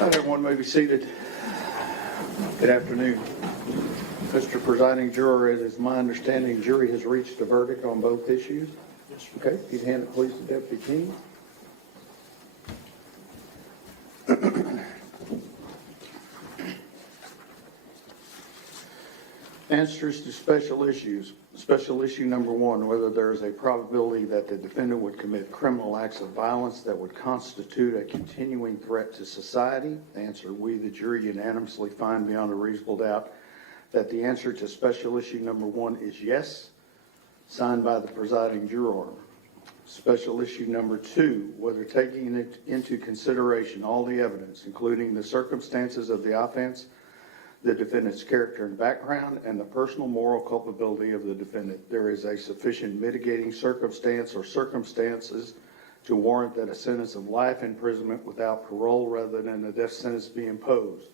All right, everyone may be seated. Good afternoon. Mr. Presiding Juror, it is my understanding the jury has reached a verdict on both issues. Yes, sir. Okay, if you'd hand it please to Deputy King. Answers to special issues. Special issue number one, whether there is a probability that the defendant would commit criminal acts of violence that would constitute a continuing threat to society. The answer, we, the jury, unanimously find beyond a reasonable doubt that the answer to special issue number one is yes, signed by the presiding juror. Special issue number two, whether taking into consideration all the evidence, including the circumstances of the offense, the defendant's character and background, and the personal moral culpability of the defendant, there is a sufficient mitigating circumstance or circumstances to warrant that a sentence of life imprisonment without parole rather than a death sentence be imposed.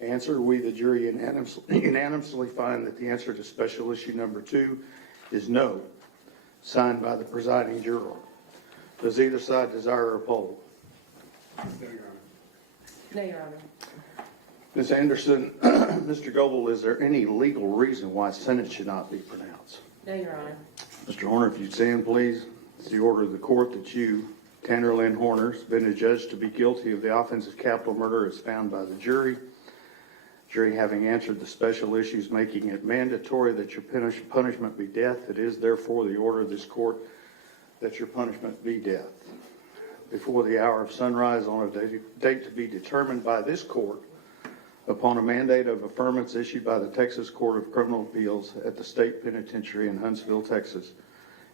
Answer, we, the jury, unanimously find that the answer to special issue number two is no, signed by the presiding juror. Does either side desire a poll? No, Your Honor. No, Your Honor. Ms. Anderson, Mr. Goebel, is there any legal reason why sentence should not be pronounced? No, Your Honor. Mr. Horner, if you'd stand, please. It's the order of the court that you, Tanner Lynn Horner, has been adjudged to be guilty of the offense of capital murder as found by the jury. Jury having answered the special issues, making it mandatory that your punishment be death. It is therefore the order of this court that your punishment be death. Before the hour of sunrise on a date to be determined by this court, upon a mandate of affirmance issued by the Texas Court of Criminal Appeals at the State Penitentiary in Huntsville, Texas,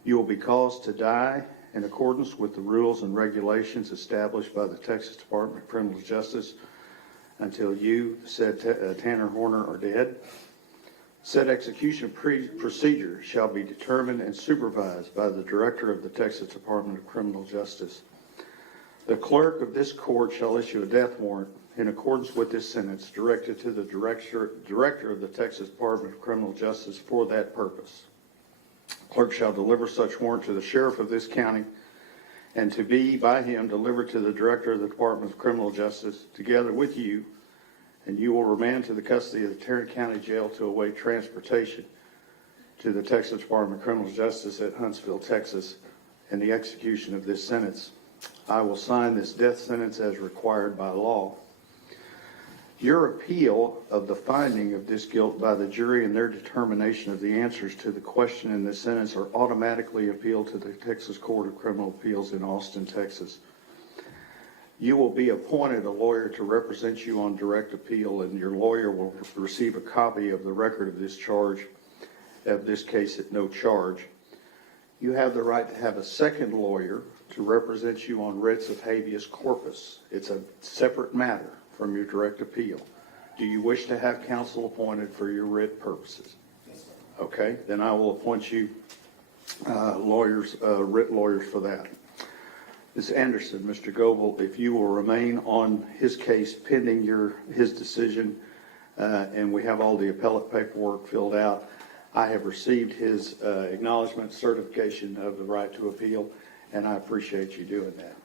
you will be caused to die in accordance with the rules and regulations established by the Texas Department of Criminal Justice until you, said Tanner Horner, are dead. Said execution procedure shall be determined and supervised by the Director of the Texas Department of Criminal Justice. The clerk of this court shall issue a death warrant in accordance with this sentence directed to the Director of the Texas Department of Criminal Justice for that purpose. Clerk shall deliver such warrant to the Sheriff of this county and to be by him delivered to the Director of the Department of Criminal Justice together with you, and you will remand to the custody of the Tarrant County Jail to await transportation to the Texas Department of Criminal Justice at Huntsville, Texas, and the execution of this sentence. I will sign this death sentence as required by law. Your appeal of the finding of this guilt by the jury and their determination of the answers to the question in this sentence are automatically appealed to the Texas Court of Criminal Appeals in Austin, Texas. You will be appointed a lawyer to represent you on direct appeal, and your lawyer will receive a copy of the record of this charge, of this case at no charge. You have the right to have a second lawyer to represent you on writs of habeas corpus. It's a separate matter from your direct appeal. Do you wish to have counsel appointed for your writ purposes? Yes, sir. Okay, then I will appoint you writ lawyers for that. Ms. Anderson, Mr. Goebel, if you will remain on his case pending his decision, and we have all the appellate paperwork filled out. I have received his acknowledgement certification of the right to appeal, and I appreciate you doing that.